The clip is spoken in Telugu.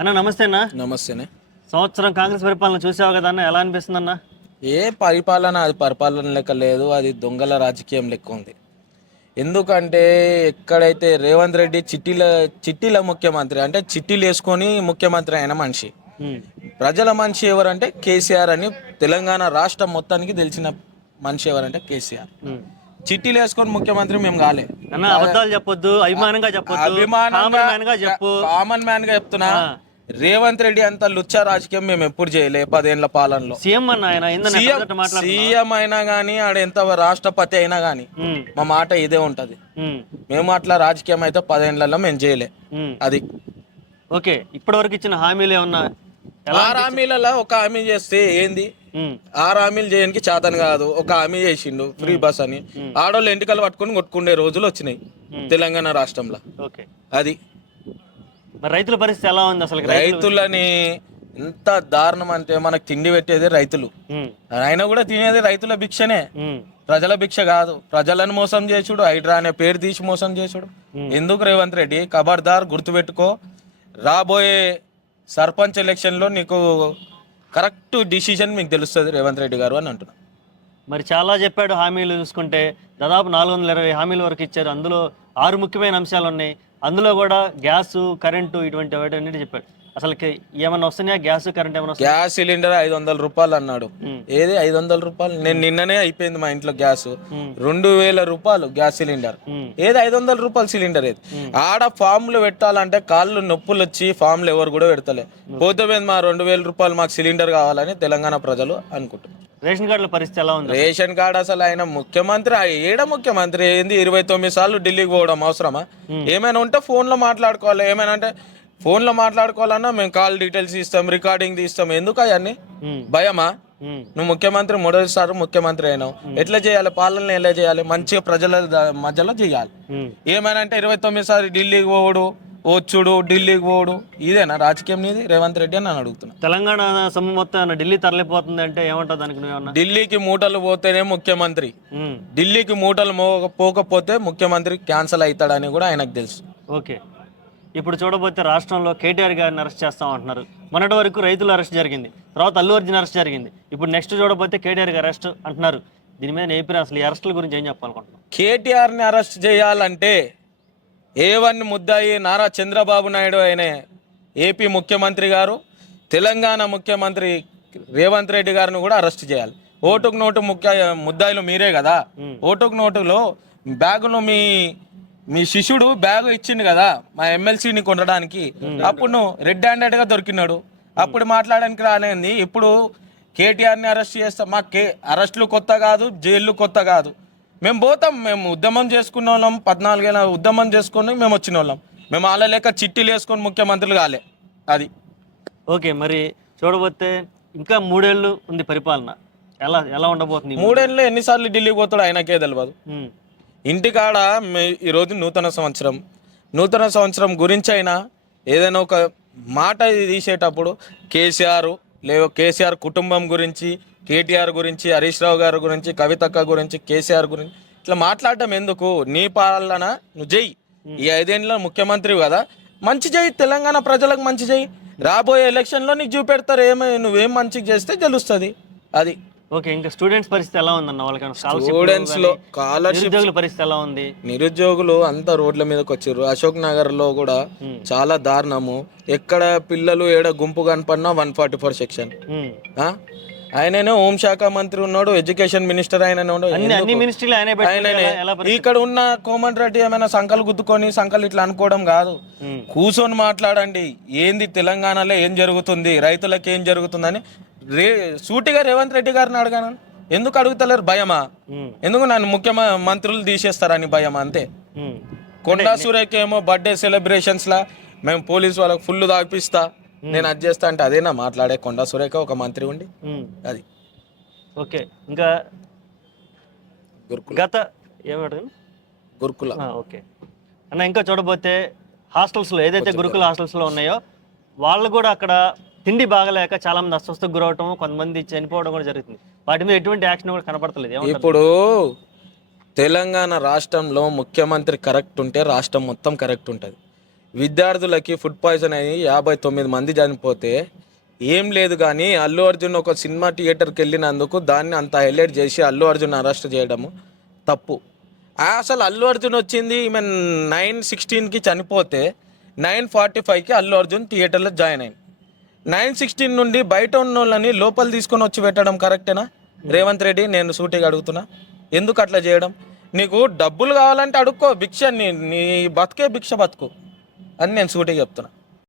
అన్న నమస్తే అన్న. నమస్తేనే. సంవత్సరం కాంగ్రెస్ పరిపాలన చూసావు కదా అన్న, ఎలా అనిపిస్తుంది అన్న? ఏ పరిపాలన, అది పరిపాలన లెక్క లేదు, అది దొంగల రాజకీయం లెక్క ఉంది. ఎందుకంటే ఎక్కడైతే రేవంత్ రెడ్డి చిట్టీల ముఖ్యమంత్రి, అంటే చిట్టీలు వేసుకొని ముఖ్యమంత్రి అయిన మనిషి. ఉమ్, ప్రజల మనిషి ఎవరంటే కేసీఆర్ అని తెలంగాణ రాష్ట్రం మొత్తానికి తెలిసిన మనిషి ఎవరంటే కేసీఆర్. ఉమ్. చిట్టీలు వేసుకొని ముఖ్యమంత్రి మేము కాలే. అన్న అబద్ధాలు చెప్పొద్దు, అభిమానంగా చెప్పొద్దు, అభిమానంగా కామన్ మ్యాన్ గా చెప్పు. కామన్ మ్యాన్ గా చెప్తున్నా, ఆ. రేవంత్ రెడ్డి అంత లుచ్చా రాజకీయం మేము ఎప్పుడు చేయలే 10 ఏళ్ల పాలనలో. సీఎం అన్న ఆయన ఏందన్న ఎట్లా మాట్లాడుతున్నావు? సీఎం అయినా గానీ, ఆడ ఎంత రాష్ట్రపతి అయినా గానీ ఉమ్, మా మాట ఇదే ఉంటది. ఉమ్, మేము అట్లా రాజకీయం అయితే 10 ఏళ్లలో మేము చేయలే. ఉమ్. అది ఓకే, ఇప్పటి వరకు ఇచ్చిన హామీలు ఏమన్నా? ఎలా 6 హామీలలో ఒక హామీ చేస్తే ఏంది? ఉమ్, 6 హామీలు చేయడానికి చేతన్ కాదు. ఒక హామీ చేసిండు ఫ్రీ బస్ అని. ఆడోళ్ళు ఎంటికలు పట్టుకొని కొట్టుకునే రోజులు వచ్చినాయి తెలంగాణ రాష్ట్రంలో. ఓకే. అది మరి రైతుల పరిస్థితి ఎలా ఉంది అసలు? రైతులని ఎంత దారుణం అంటే, మనకు తిండి పెట్టేది రైతులు, అయినా కూడా తినేది రైతుల భిక్షనే, ప్రజల భిక్ష కాదు. ప్రజలను మోసం చేసుడు, హైడ్రా అనే పేరు తీసి మోసం చేసుడు ఎందుకు? రేవంత్ రెడ్డి ఖబర్దార్, గుర్తుపెట్టుకో. రాబోయే సర్పంచ్ ఎలక్షన్లో నీకు కరెక్ట్ డిసిజన్ మీకు తెలుస్తుంది రేవంత్ రెడ్డి గారు అని అంటున్నా. మరి చాలా చెప్పాడు హామీలు. చూసుకుంటే దాదాపు 420 హామీల వరకు ఇచ్చారు. అందులో 6 ముఖ్యమైన అంశాలు ఉన్నాయి. అందులో కూడా గ్యాసు, కరెంటు, ఇటువంటి వాటన్నిటి చెప్పాడు. అసలు ఏమన్నా వస్తున్నాయా? గ్యాస్, కరెంట్ ఏమన్నా? గ్యాస్ సిలిండర్ 500 రూపాయలు అన్నాడు. ఏది 500 రూపాయలు? నేను నిన్ననే అయిపోయింది మా ఇంట్లో గ్యాస్. 2000 రూపాయలు గ్యాస్ సిలిండర్. ఏది 500 రూపాయలు సిలిండర్? ఏది? ఆడ ఫామ్లు పెట్టాలంటే కాళ్ళు నొప్పులు వచ్చి ఫామ్లు ఎవరు కూడా పెడతలే. పోతే మా 2000 రూపాయలు మాకు సిలిండర్ కావాలని తెలంగాణ ప్రజలు అనుకుంటున్నారు. రేషన్ కార్డుల పరిస్థితి ఎలా ఉంది? రేషన్ కార్డు అసలు ఆయన ముఖ్యమంత్రి ముఖ్యమంత్రి ఏంది? 29 సార్లు ఢిల్లీకి పోవడం అవసరమా? ఏమైనా ఉంటే ఫోన్లో మాట్లాడుకోవాలి. ఏమైనా అంటే ఫోన్లో మాట్లాడుకోవాలన్నా మేము కాల్ డీటెయిల్స్ ఇస్తాం, రికార్డింగ్ తీస్తాం. ఎందుకు అవన్నీ? భయమా? నువ్వు ముఖ్యమంత్రి, మొదటిసారి ముఖ్యమంత్రి అయినావు, ఎట్లా చేయాలి? పాలన ఎలా చేయాలి? మంచిగా ప్రజల మధ్యలో చేయాలి. ఏమైనా అంటే 29 సార్లు ఢిల్లీకి పోవడు, వచ్చుడు, ఢిల్లీకి పోవడు, ఇదేనా రాజకీయం నీది రేవంత్ రెడ్డి అని నేను అడుగుతున్నా. తెలంగాణ సొమ్ము మొత్తం ఢిల్లీ తరలిపోతుంది అంటే ఏమంటావు దానికి? నువ్వేమన్నా? ఢిల్లీకి మూటలు పోతేనే ముఖ్యమంత్రి, ఢిల్లీకి మూటలు పోకపోతే ముఖ్యమంత్రి క్యాన్సల్ అవుతాడని కూడా ఆయనకు తెలుసు. ఓకే. ఇప్పుడు చూడబోతే రాష్ట్రంలో కేటీఆర్ గారిని అరెస్ట్ చేస్తామంటున్నారు. మొన్నటి వరకు రైతులు అరెస్ట్ జరిగింది, తర్వాత అల్లు అర్జున్ అరెస్ట్ జరిగింది, ఇప్పుడు నెక్స్ట్ చూడబోతే కేటీఆర్ గారు అరెస్ట్ అంటున్నారు. దీని మీద ఏపీ అసలు ఈ అరెస్టుల గురించి ఏం చెప్పాలనుకుంటున్నాను? కేటీఆర్ని అరెస్ట్ చేయాలంటే A1 ముద్దాయి నారా చంద్రబాబు నాయుడు అయిన ఏపీ ముఖ్యమంత్రి గారు, తెలంగాణ ముఖ్యమంత్రి రేవంత్ రెడ్డి గారిని కూడా అరెస్ట్ చేయాలి. ఓటుకు నోటు ముద్దాయిలు మీరే కదా. ఓటుకు నోటులో బ్యాగును మీ శిష్యుడు బ్యాగు ఇచ్చిండు కదా మా ఎమ్మెల్సీని కొనడానికి. అప్పుడు నువ్వు రెడ్ హ్యాండెడ్ గా దొరికినాడు, అప్పుడు మాట్లాడడానికి రాలేంది. ఇప్పుడు కేటీఆర్ని అరెస్ట్ చేస్తాం. మా అరెస్టులు కొత్త కాదు, జైళ్ళు కొత్త కాదు. మేము పోతాం. మేము ఉద్యమం చేసుకున్న వాళ్ళం, 14 ఏళ్ళ ఉద్యమం చేసుకొని మేము వచ్చిన వాళ్ళం. మేము వాళ్ళ లేక చిట్టీలు వేసుకొని ముఖ్యమంత్రులు కాలే. అది ఓకే. మరి చూడబోతే ఇంకా 3 ఏళ్ళు ఉంది పరిపాలన, ఎలా ఎలా ఉండబోతుంది? 3 ఏళ్ళు ఎన్నిసార్లు ఢిల్లీకి పోతాడు ఆయనకే తెలియదు. ఇంటికాడ ఈరోజు నూతన సంవత్సరం గురించి అయినా ఏదైనా ఒక మాట తీసేటప్పుడు కేసీఆర్ కుటుంబం గురించి, కేటీఆర్ గురించి, హరీష్ రావు గారి గురించి, కవితక్క గురించి, కేసీఆర్ గురించి ఇట్లా మాట్లాడటం ఎందుకు? నీ పాలన నువ్వు చెయ్యి. ఈ 5 ఏళ్ళలో ముఖ్యమంత్రి కదా, మంచి చెయ్యి, తెలంగాణ ప్రజలకు మంచి చెయ్యి. రాబోయే ఎలక్షన్లో నీకు చూపెడతారు. నువ్వేం మంచిగా చేస్తే తెలుస్తుంది. అది ఓకే. ఇంకా స్టూడెంట్స్ పరిస్థితి ఎలా ఉందన్న? వాళ్ళకి స్టూడెంట్స్ లో నిరుద్యోగుల పరిస్థితి ఎలా ఉంది? నిరుద్యోగులు అంతా రోడ్ల మీదకి వచ్చారు. అశోక్ నగర్ లో కూడా చాలా దారుణము. ఎక్కడ పిల్లలు ఏడ గుంపు కనపడినా 144 సెక్షన్. ఆయననే హోంశాఖ మంత్రి ఉన్నాడు, ఎడ్యుకేషన్ మినిస్టర్ ఆయననే ఉన్నాడు. ఇక్కడ ఉన్న కోమటి రెడ్డి ఏమైనా సంకలు గుద్దుకొని సంకలు ఇట్లా అనుకోవడం కాదు. కూర్చొని మాట్లాడండి. ఏంది తెలంగాణలో ఏం జరుగుతుంది, రైతులకు ఏం జరుగుతుందని సూటిగా రేవంత్ రెడ్డి గారిని అడగాను. ఎందుకు అడుగుతలేరు? భయమా? ఎందుకు నన్ను ముఖ్యమంత్రులు తీసేస్తారని భయమా? అంతే. కొండా సురేఖ ఏమో బర్త్డే సెలబ్రేషన్స్ లా మేము పోలీసు వాళ్ళకి ఫుల్ తాగిపిస్తా, నేను అది చేస్తా అంటే అదేనా మాట్లాడే కొండా సురేఖ ఒక మంత్రి ఉండి? అది ఓకే. ఇంకా గత గురుకుల ఓకే అన్న. ఇంకా చూడబోతే హాస్టల్స్లో ఏదైతే గురుకుల హాస్టల్స్లో ఉన్నాయో వాళ్ళు కూడా అక్కడ తిండి బాగలేక చాలా మంది అస్వస్థకు గురవటం, కొంతమంది చనిపోవడం కూడా జరుగుతుంది. వాటి మీద ఎటువంటి యాక్షన్ కూడా కనపడతలేదు. ఇప్పుడు తెలంగాణ రాష్ట్రంలో ముఖ్యమంత్రి కరెక్ట్ ఉంటే రాష్ట్రం మొత్తం కరెక్ట్ ఉంటుంది. విద్యార్థులకి ఫుడ్ పాయిజన్ అయ్యి 59 మంది చనిపోతే ఏం లేదు, కానీ అల్లు అర్జున్ ఒక సినిమా థియేటర్కి వెళ్ళినందుకు దాన్ని అంత హైలైట్ చేసి అల్లు అర్జున్ అరెస్ట్ చేయడము తప్పు. అసలు అల్లు అర్జున్ వచ్చింది ఈమె 9:16కి చనిపోతే 9:45కి అల్లు అర్జున్ థియేటర్లో జాయిన్ అయింది. 9:16 నుండి బయట ఉన్న వాళ్ళని లోపల తీసుకొని వచ్చి పెట్టడం కరెక్టేనా? రేవంత్ రెడ్డి, నేను సూటిగా అడుగుతున్నా, ఎందుకు అట్లా చేయడం? నీకు డబ్బులు కావాలంటే అడుక్కో, భిక్ష నీ బతుకే భిక్ష బతుకు అని నేను సూటిగా చెప్తున్నా.